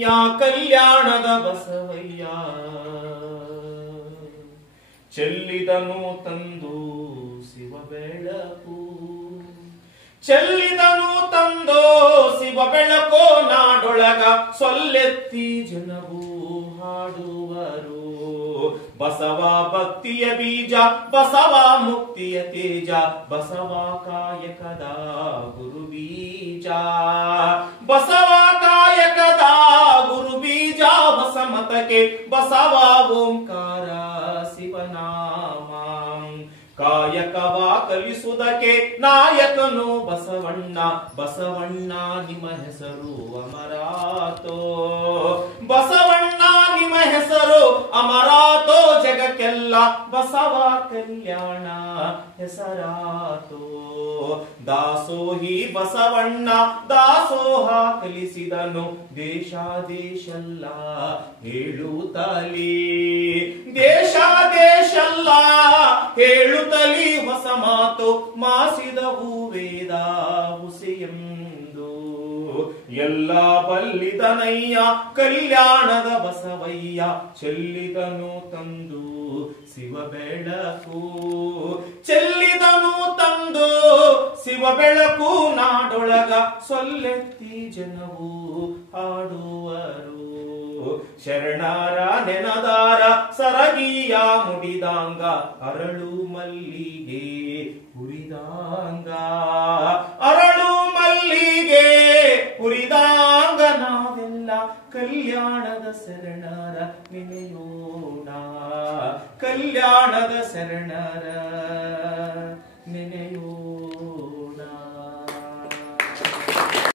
ಯಾ ಕಲ್ಯಾಣದ ಬಸವಯ್ಯ ಚೆಲ್ಲಿದನು ತಂದು ಶಿವ ಬೆಳಕು, ಚೆಲ್ಲಿದನು ತಂದು ಶಿವ ಬೆಳಕೋ ನಾಡೊಳಗ ಸೊಲ್ಲೆತ್ತಿ ಜನವು ಹಾಡುವರು. ಬಸವ ಭಕ್ತಿಯ ಬೀಜ, ಬಸವ ಮುಕ್ತಿಯ ತೇಜ, ಬಸವ ಕಾಯಕದ ಗುರು ಬೀಜ, ಬಸವ ಕಾಯಕದ ಗುರು ಬೀಜ, ಹೊಸ ಮತಕ್ಕೆ ಬಸವ ಓಂಕಾರ ಶಿವನಾಮ. ಕಾಯಕವ ಕಲಿಸುವುದಕ್ಕೆ ನಾಯಕನು ಬಸವಣ್ಣ, ಬಸವಣ್ಣ ನಿಮ್ಮ ಹೆಸರು ಅಮರಾತೋ, ಬಸವಣ್ಣ ನಿಮ್ಮ ಹೆಸರು ಅಮರಾತೋ, ಜಗಕ್ಕೆಲ್ಲ ಬಸವ ಕಲ್ಯಾಣ ಹೆಸರಾತೋ. ದಾಸೋಹಿ ಬಸವಣ್ಣ ದಾಸೋಹ ಕಲಿಸಿದನು, ದೇಶ ದೇಶಲ್ಲ ಹೇಳುತ್ತಲೇ, ದೇಶ ದೇಶಲ್ಲ ಹೇಳುತ್ತಲೇ ಹೊಸ ಮಾತು ಮಾಸಿದವು ವೇದ ಹುಸೆಯೆಂದು. ಎಲ್ಲ ಬಲ್ಲಿದನಯ್ಯ ಕಲ್ಯಾಣದ ಬಸವಯ್ಯ, ಚೆಲ್ಲಿದನು ತಂದು ಶಿವ ಬೆಳಕು, ಚೆಲ್ಲಿದನು ತಂದು ಶಿವ ಬೆಳಕು, ನಾಡೊಳಗ ಸೊಲ್ಲೆತ್ತಿ ಜನವು ಹಾಡುವರು. ಶರಣರ ನೆನದಾರ ಸರಗಿಯ ಮುಡಿದಾಂಗ, ಅರಳು ಮಲ್ಲಿಗೆ ಹುರಿದಾಂಗ, ಅರಳು ಮಲ್ಲಿಗೆ ಹುರಿದಾಂಗ, ನಾವೆಲ್ಲ ಕಲ್ಯಾಣದ ಶರಣರ ನೆನೆಯೋಣ, ಕಲ್ಯಾಣದ ಶರಣರ ನೆನೆಯೋಣ.